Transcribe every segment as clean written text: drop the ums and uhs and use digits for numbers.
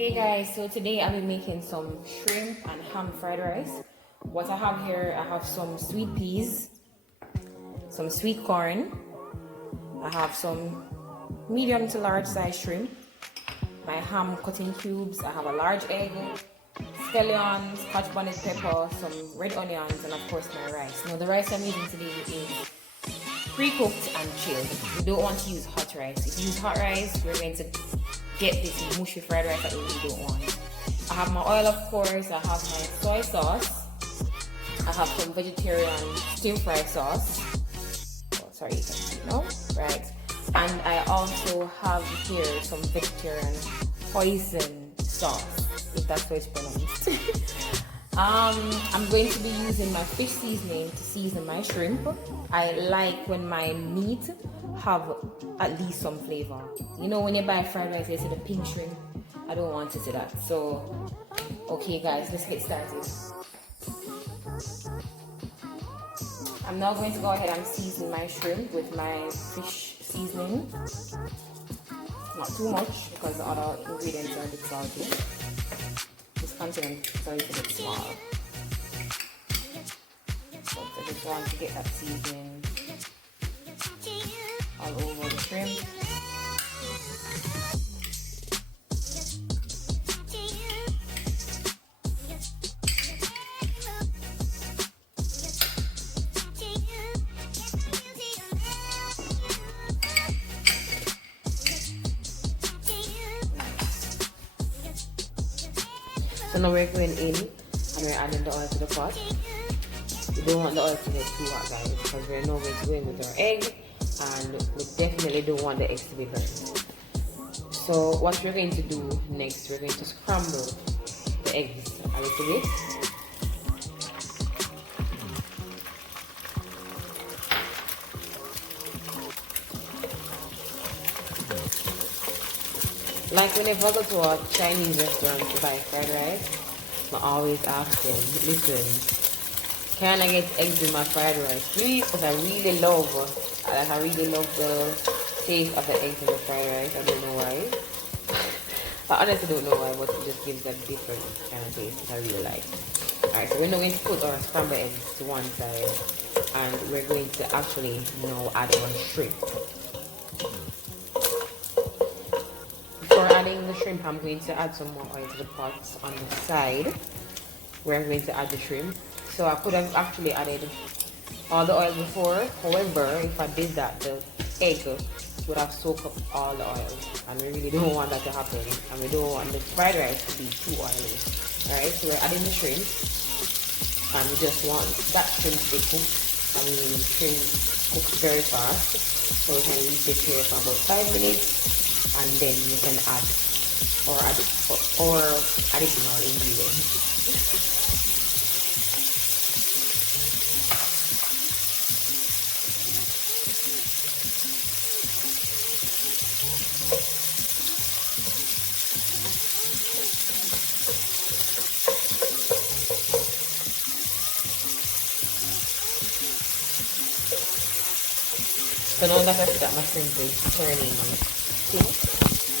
Hey guys, so today I'll be making some shrimp and ham fried rice. What I have here, I have some sweet peas, some sweet corn, I have some medium to large size shrimp, my ham cut in cubes, I have a large egg, scallion, Scotch bonnet pepper, some red onions, and of course my rice. Now the rice I'm using today is pre-cooked and chilled. You don't want to use hot rice. If you use hot rice, we're going to get this mushy fried rice that we really don't want. I have my oil, of course. I have my soy sauce. I have some vegetarian stir fry sauce. Oh, sorry, you can see, no? Right. And I also have here some vegetarian Hoisin sauce, if that's how it's pronounced. I'm going to be using my fish seasoning to season my shrimp. I like when my meat have at least some flavor. You know, when you buy fried rice, you see the pink shrimp. I don't want to see that. So, okay guys, let's get started. I'm now going to go ahead and season my shrimp with my fish seasoning. Not too much because the other ingredients are a bit salty. This container is a little bit small. But I just want to get that seasoning all over the shrimp. So now we're going in and we're adding the oil to the pot. We don't want the oil to get too hot, guys, because we're now going to go in with our egg, and we definitely don't want the eggs to be burned. So what we're going to do next, we're going to scramble the eggs a little bit. Like whenever I go to a Chinese restaurant to buy fried rice, I always ask them, listen, can I get eggs in my fried rice, please? Because I really love the taste of the eggs in the fried rice. I don't know why. I honestly don't know why, but it just gives a different kind of taste that I really like. Alright, so we're now going to put our scrambled eggs to one side, and we're going to actually now add our shrimp. Before adding the shrimp, I'm going to add some more oil to the pot on the side where I'm going to add the shrimp. So I could have actually added all the oil before. However, if I did that, the egg would have soaked up all the oil, and we really don't want that to happen, and we don't want the fried rice to be too oily. Alright, so we're adding the shrimp, and we just want that shrimp to be cooked. I mean, shrimp cooks very fast, so we can leave it here for about 5 minutes. And then you can add additional ingredients. So now that I see that my shrimp is turning pink,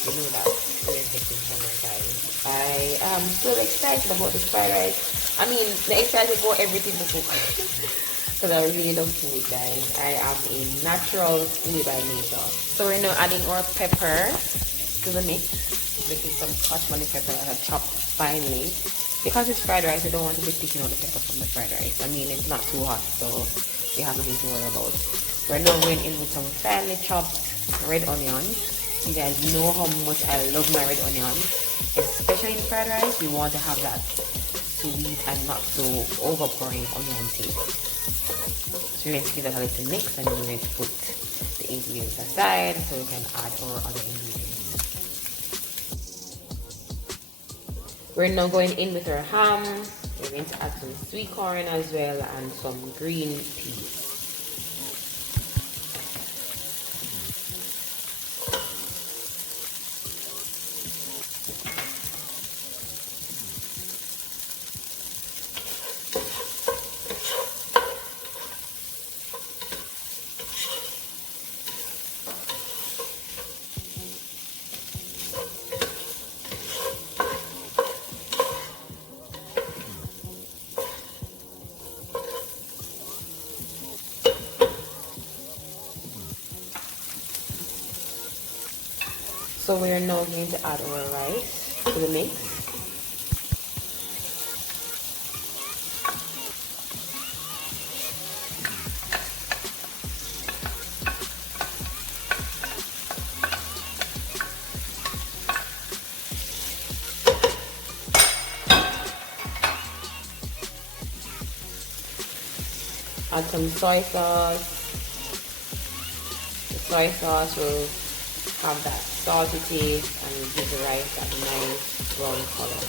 you know that we're getting somewhere, guys. I am so excited about this fried rice. I mean, I'm excited about everything to cook because I really love food, guys. I am a natural food by nature. So we're now adding our pepper to the mix. This is some Scotch bonnet pepper that I have chopped finely. Because it's fried rice, I don't want to be picking out the pepper from the fried rice. I mean, it's not too hot, so you have nothing to worry about. We're now going in with some finely chopped red onions. You guys know how much I love my red onions, especially in fried rice. We want to have that sweet and not so overpowering onion taste. So we're going to give that a little mix, and then we're going to put the ingredients aside so we can add our other ingredients. We're now going in with our ham. We're going to add some sweet corn as well and some green peas. So we're now going to add our rice to the mix. Add some soy sauce. The soy sauce will have that salty taste and will give the rice that nice brown color.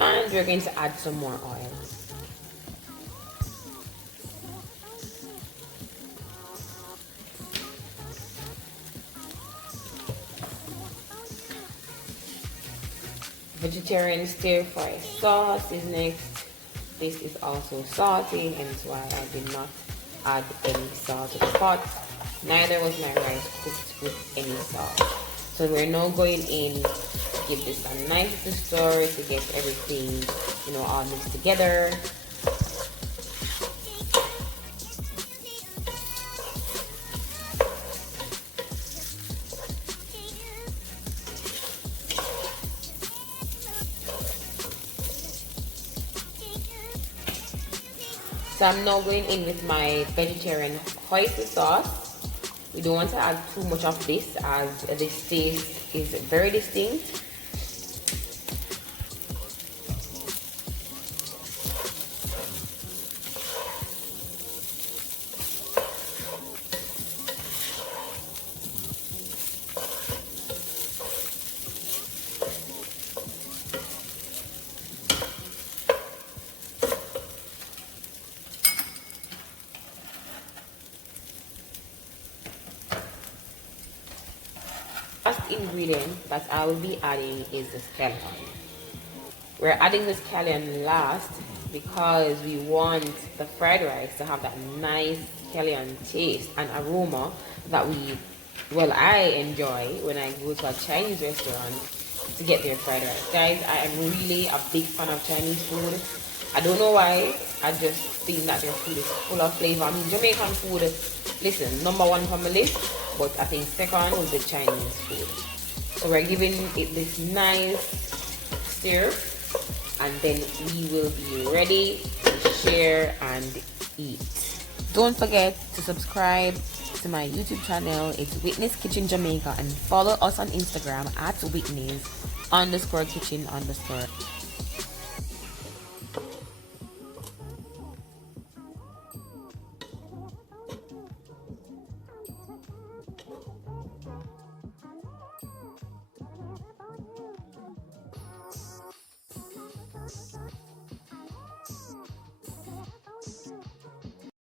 And we're going to add some more oil. Vegetarian stir fry sauce is next. This is also salty, hence why I did not add any salt to the pot. Neither was my rice cooked with any salt. So we're now going in to give this a nice little stir to get everything, all mixed together. So I'm now going in with my vegetarian Hoisin sauce. We don't want to add too much of this as this taste is very distinct. Last ingredient that I will be adding is the scallion. We're adding the scallion last because we want the fried rice to have that nice scallion taste and aroma that I enjoy when I go to a Chinese restaurant to get their fried rice. Guys, I am really a big fan of Chinese food. I don't know why, I just think that their food is full of flavor. I mean, Jamaican food, listen, #1 on my list, but I think second is the Chinese food. So we're giving it this nice stir, and then we will be ready to share and eat. Don't forget to subscribe to my YouTube channel. It's Whitney's Kitchen Jamaica, and follow us on Instagram at Whitney's_kitchen_.